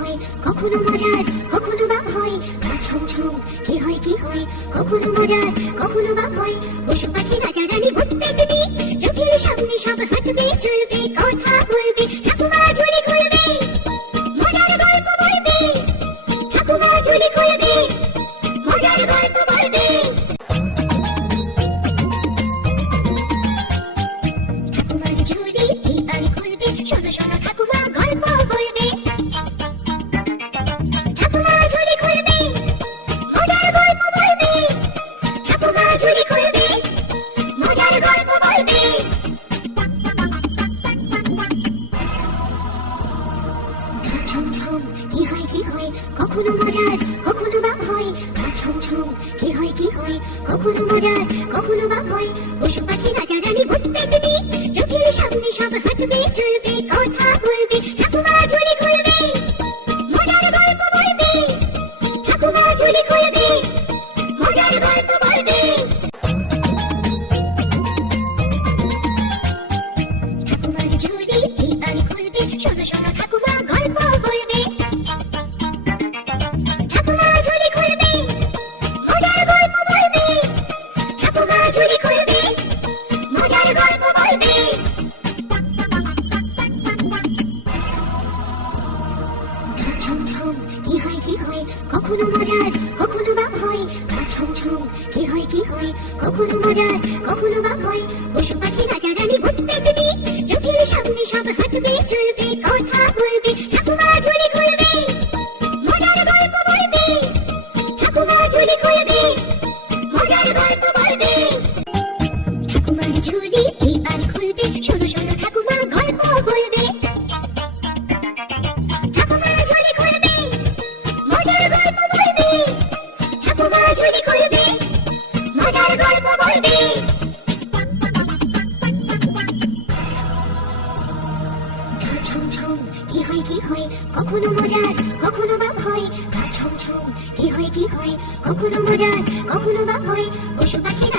হয় হয় কখনো মজার, কখনো বা ভয় গা ছম ছম কি হয় কি হয়, কখনো মজার, কখনো বা ভয় পশু পাখি কখনো মজার, কখনো বা ভয়। গা ছৌ ছম কি হয় কি হয়? কখনো মজার, কখনো বা ভয়। পশু হয়, কখনো মজার, কখনো বা ভয়। গা ছম ছম কি হয় কি হয়, কখনো মজার, কখনো বা ভয়। পশু পাখি, রাজা রানী, ভূত পেতনি, চোখের সামনে সব হাঁটবে, চলবে, কথা বলবে, ঠাকুমা ঝুলি খুলবে, মজার গল্প বলবে, ঠাকুমা ঝুলি খুলবে, মজার গল্প বলবে। ঠাকুমার ঝুলি কখনো মজার, কখনো বা ভয় গা ছম ছম কি হয় কি হয়? কখনো মজার, কখনো বা ভয়, পশু পাখি